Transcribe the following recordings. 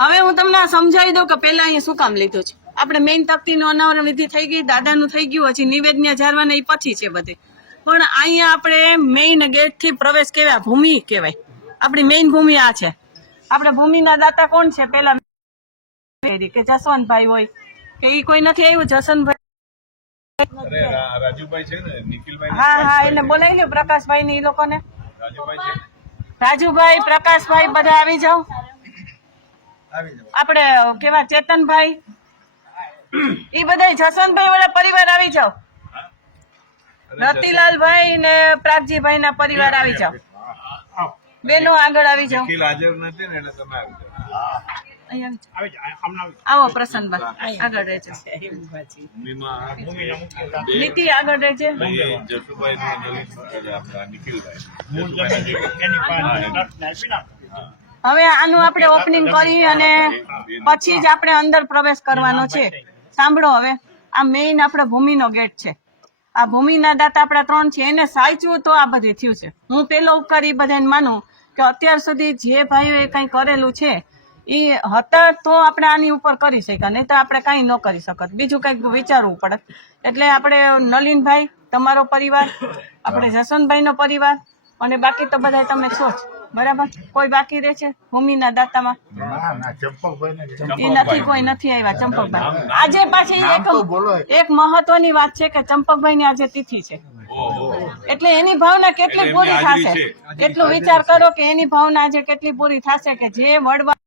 હવે હું તમને સમજાવી દઉં કે પેલા અહીંયા શું કામ લીધું છે? આપણે મેઇન તકતીનું અનાવરણ વિધિ થઈ ગઈ દાદાનું થઈ ગયું હજી નિવેદન્ય જારવાના એ પછી છે બધે. પણ અહીંયા આપણે મેઇન ગેટથી પ્રવેશ કેવા ભૂમિ કહેવાય. આપણી મેઇન ભૂમિ આ છે. આપણે ભૂમિના દાતા કોણ છે? પેલા કે જસવંતભાઈ હોય. કે એ કોઈ નથી આવ્યું? જસવંતભાઈ રાજુભાઈ છે ને નિખિલભાઈ હા હા એટલે બોલાવી લે પ્રકાશભાઈ ને એ લોકોને. રાજુભાઈ ને? રાજુભાઈ પ્રકાશભાઈ બધા આવી જાઓ. આપણે કેવા ચેતનભાઈ? એ બધા જસવંતભાઈ વાળા પરિવાર આવી જાઓ. રતિલાલભાઈ ને પ્રાગજીભાઈ ના પરિવાર આવી જાઓ. બેનો આગળ આવી જાઓ. હાજર નથી ને એટલે તમે આવી જાઓ. આવી પ્રસન્નભાઈ આગળ રહેજો. નીતિ આગળ રહેજે. નિખિલભાઈ. જસુભાઈ હવે આનું આપણે ઓપનિંગ કરી અને પછી જ આપણે અંદર પ્રવેશ કરવાનો છે. સાંભળો હવે આ મેઇન આપણો ભૂમિનો ગેટ છે. આ ભૂમિના દાતા આપણા ત્રણ છે એને સાચવું તો આ બધે થયું છે. હું પેલો ઉપકાર એ બધાને માનું કે અત્યાર સુધી જે ભાઈઓએ કંઈ કરેલું છે એ હતા તો આપણે આની ઉપર કરી શક્યા નહીં તો આપણે કાંઈ ન કરી શકત. બીજું કંઈક વિચારવું પડે. એટલે આપણે નલિનભાઈ તમારો પરિવાર આપણે જસવંતભાઈનો પરિવાર અને બાકી તો બધા તમે છો જ. બરાબર? કોઈ બાકી રહે છે? ભૂમિના દાતામાં? એ નથી કોઈ નથી આવ્યા ચંપકભાઈ આજે પાછી એક એક. મહત્વની વાત છે કે ચંપકભાઈ ની આજે તિથિ છે. એટલે એની ભાવના કેટલી પૂરી થશે. એટલો વિચાર કરો કે એની ભાવના આજે કેટલી પૂરી થશે કે જે વડવા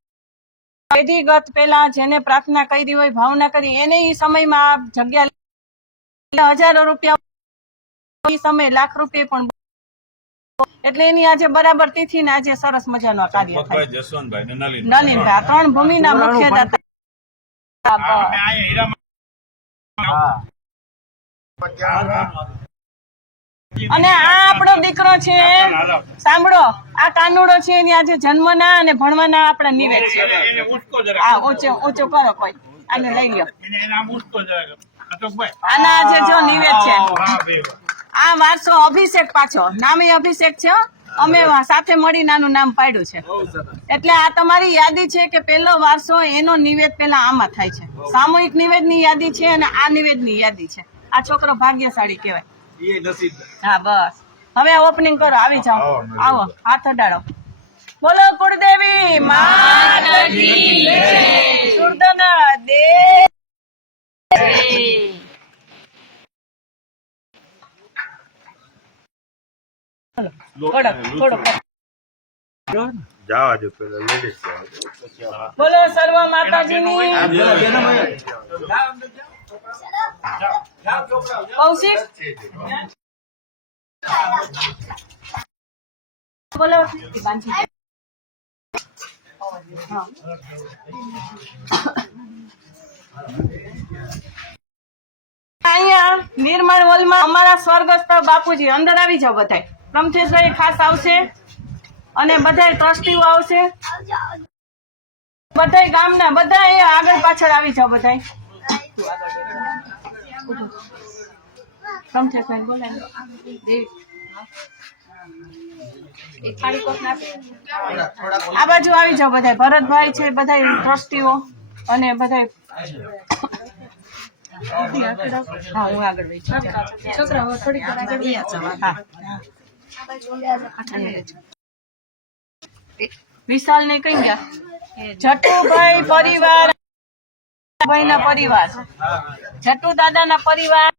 વિધિગત પેલા જેને પ્રાર્થના કરી હોય ભાવના કરી એને એ સમયમાં આ જગ્યા હજારો રૂપિયા સમય લાખ રૂપિયા પણ એટલે એની આજે બરાબર તિથિ ને આજે સરસ મજાનો કાર્ય થાય. જસવંતભાઈ નલિનભાઈ. આ ત્રણ ભૂમિના મુખ્ય અને આ આપણો દીકરો છે સાંભળો આ કાનુડો છે એની આજે જન્મના અને ભણવાના આપણા નિવેદ છે. હા ઊંચો ઊંચો કરો કોઈ. આને લઈ લ્યો. આના આજે જો નિવેદ છે. આ વારસો અભિષેક પાછો. નામે અભિષેક છે અમે સાથે મળીને આનું નામ પાડ્યું છે. એટલે આ તમારી યાદી છે કે પેલો વારસો એનો નિવેદ પેલા આમાં થાય છે. સામૂહિક નિવેદની યાદી છે અને આ નિવેદની યાદી છે. આ છોકરો ભાગ્યશાળી કહેવાય. હા બસ. હવે ઓપનિંગ કરો. આવી જાઓ. આવો હાથ અડાડો. બોલો કુળદેવી માત કી જય. સુરધના દે થોડોક થોડોક જવા દો પેલા લેડીઝ બોલો સર્વ માતાજીની. કૌશિક? બોલો. હા. અહીંયા નિર્માણ હોલમાં અમારા સ્વર્ગસ્થ બાપુજી અંદર આવી જાઓ બધાય. પ્રમથેશભાઈ ખાસ આવશે અને બધાય ટ્રસ્ટીઓ આવશે. બધાય ગામના બધા એ આગળ પાછળ આવી કોક નાખો. આ બાજુ આવી જાઓ બધાય. ભરતભાઈ છે બધાય ટ્રસ્ટીઓ અને બધાય હા હું આગળ છોકરાઓ થોડીક આગળ હા. વિશાલ ને કઈ ગયા જટુભાઈ પરિવાર ભાઈ ના પરિવાર જટુ દાદા ના પરિવાર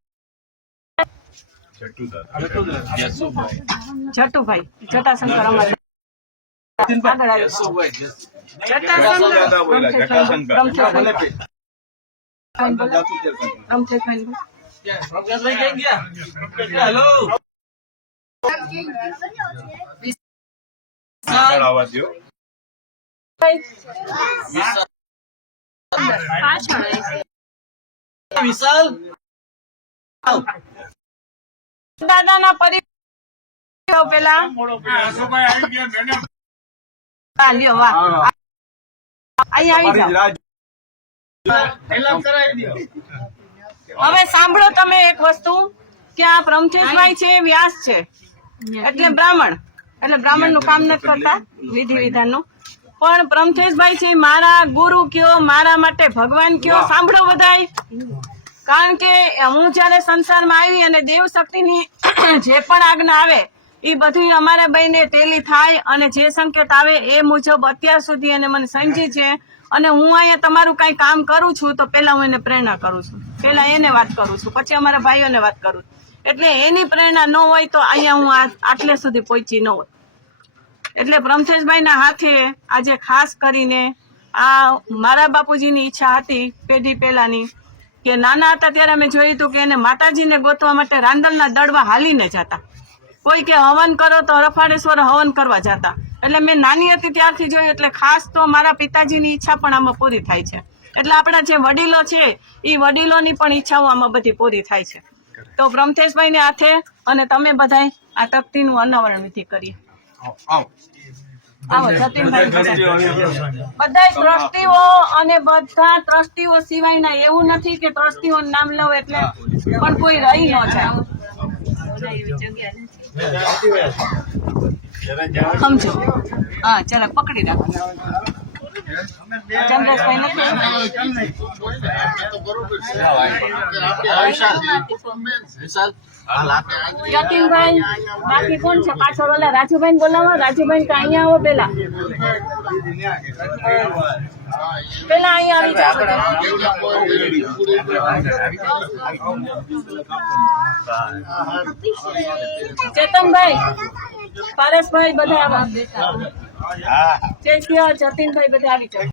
જટુભાઈ જટાશંકર અમારે. જટાશંકર રમશેખભાઈ. આગળ દાદા ના પરી પેલા હવે સાંભળો તમે એક વસ્તુ. કે આ પ્રમથેશભાઈ છે, વ્યાસ છે. એટલે બ્રાહ્મણ. એટલે બ્રાહ્મણનું કામ નથી કરતા વિધિ વિધાનનું પણ પ્રમથેશભાઈ છે મારા ગુરુ કયો મારા માટે ભગવાન કયો સાંભળો બધાય. કારણ કે હું જયારે સંસારમાં આવી અને દેવ શક્તિની જે પણ આજ્ઞા આવે એ બધી અમારા બેને ટેલી થાય અને જે સંકેત આવે એ મુજબ અત્યાર સુધી એને મને સમજી છે. અને હું અહીંયા તમારું કઈ કામ કરું છું તો પેલા હું એને પ્રેરણા કરું છું. પેલા એને વાત કરું છું પછી અમારા ભાઈઓને વાત કરું છું. એટલે એની પ્રેરણા ન હોય તો અહીંયા હું આટલે સુધી પહોંચી ન હોય એટલે બ્રહ્મથેશભાઈના હાથે આજે ખાસ કરીને આ મારા બાપુજીની ઈચ્છા હતી પેઢી પહેલાની કે નાના હતા ત્યારે અમે જોયું હતું કે એને માતાજીને ગોતવા માટે રાંદલના દડવા હાલીને જતા. કોઈ કે હવન કરો તો રફાડેશ્વર હવન કરવા જતા. એટલે મેં નાની હતી ત્યારથી જોયું, એટલે ખાસ તો મારા પિતાજીની ઈચ્છા પણ આમાં પૂરી થાય છે. એટલે આપણા જે વડીલો છે એ વડીલોની પણ ઈચ્છાઓ આમાં બધી પૂરી થાય છે. તો બ્રહ્મથેશભાઈને હાથે અને તમે બધાય આ તકતીનું અનાવરણ વિધિ કરીએ. આવો જતીનભાઈ બધા ટ્રસ્ટીઓ અને બધા ટ્રસ્ટીઓ સિવાયના એવું નથી કે ટ્રસ્ટીઓ નામ લઉં એટલે પણ કોઈ રહી ન જાય. સમજો. હા ચાલો પકડી રાખો. જતીનભાઈ, બાકી કોણ છે? પાછળ ઓલા રાજુભાઈ બોલાવો. રાજુભાઈ તો અહીંયા આવો પેલા. પેલા અહીંયા આવી ચેતનભાઈ પારસભાઈ બધા આવો. જતીનભાઈ બધા આવી જાઓ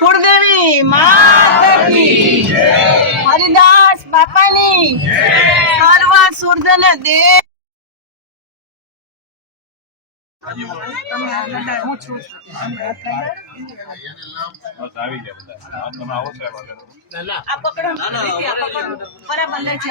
કુળદેવી હરિદાસ બાપાની સર્વ સુરદન દેવ હું છું આવી ગયા તમે આવો સાહેબ આ પકડો. પકડો. બરાબર લે છે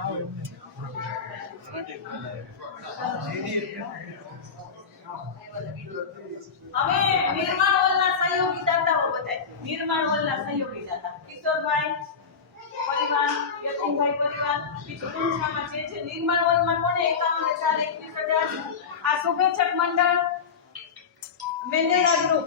હવે નિર્માણ હોલના સહયોગી દાતાઓ બધાય. નિર્માણ હોલના સહયોગી દાતા. કિશોરભાઈ પરિવાર, યતીનભાઈ પરિવાર બીજું કુંછામાં જે છે નિર્માણ હોલમાં કોને? એકાવન હજાર એકવીસ હજાર આ શુભેચ્છક મંડળ, મેંદેરા ગ્રુપ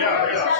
નિર્માણ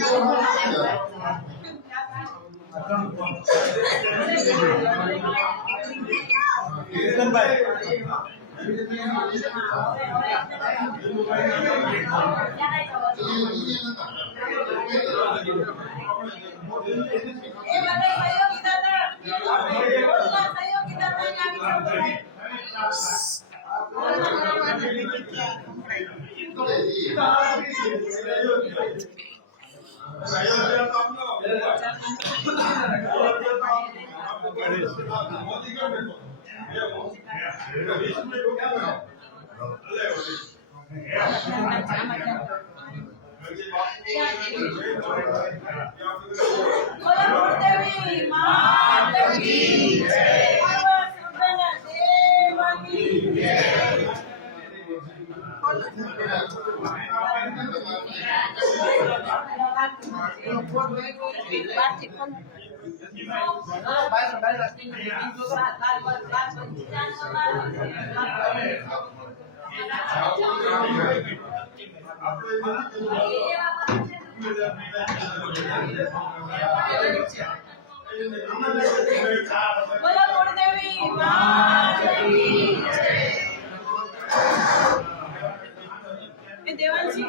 કોણ છે સહયોગી દાતાઓ બોલો ગુરુદેવી માત કી જય. એ દેવાંશી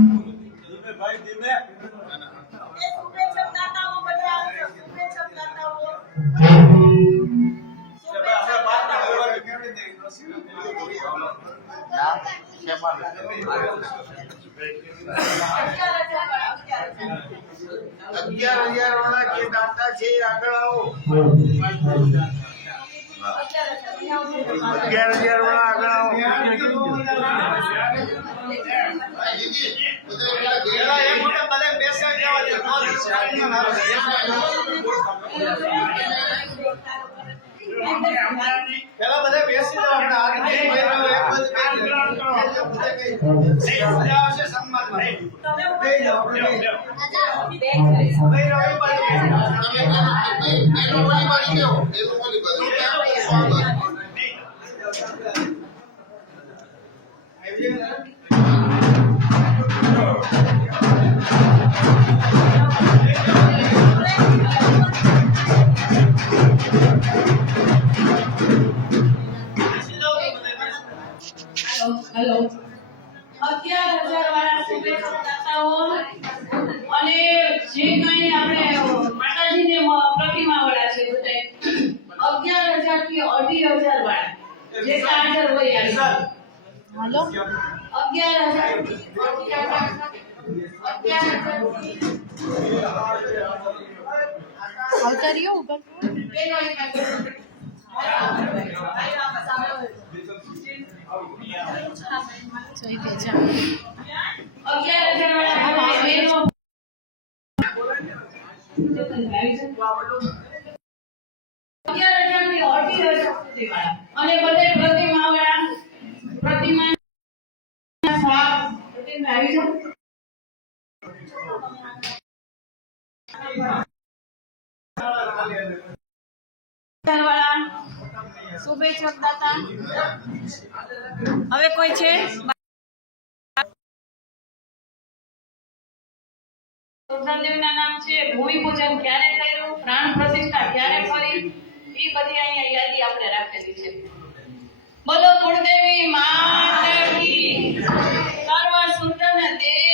અગિયાર હજાર વાળા, અગિયાર હજાર. અગિયાર હજાર વાળા જે દાતા છે એ આગળ આવો અગિયાર હજાર. અગિયાર હજાર વાળા આગળ આવો પેલા બધા બેસી જાઓ આપણે હાથ નહીં એક બાજુ બેસી જાઓ. બધા આવશે સન્માનમાં. બેસી જાઓ, આપણે બેસી જાઓ. બેસી જાઓ, એક બાજુ બેસી જાઓ. આવી જાઓ ને. બેસી હેલો અગિયાર હજાર વાળા શુભેચ્છક દાતાઓ અને જે કંઈ આપણે માતાજીને પ્રતિમા વાળા છે બધા અગિયાર હજારથી અઢી હજાર વાળા જે હાજર હોય હાલો. અગિયાર હજાર અગિયાર હજાર અવતારીઓ ઉપર પેલો એક અને બધે પ્રતિમા વાળા પ્રતિમા આવી જાઓ શુભેચ્છક દાતા. હવે કોઈ છે? સુખરામદેવના નામ છે, ભૂમિ પૂજન ક્યારે કર્યું, પ્રાણ પ્રતિષ્ઠા ક્યારે કરી, એ બધી અહીંયા યાદી આપણે રાખેલી છે. બોલો કુળદેવી માતા કી સર્વ સૂત્ર દેવ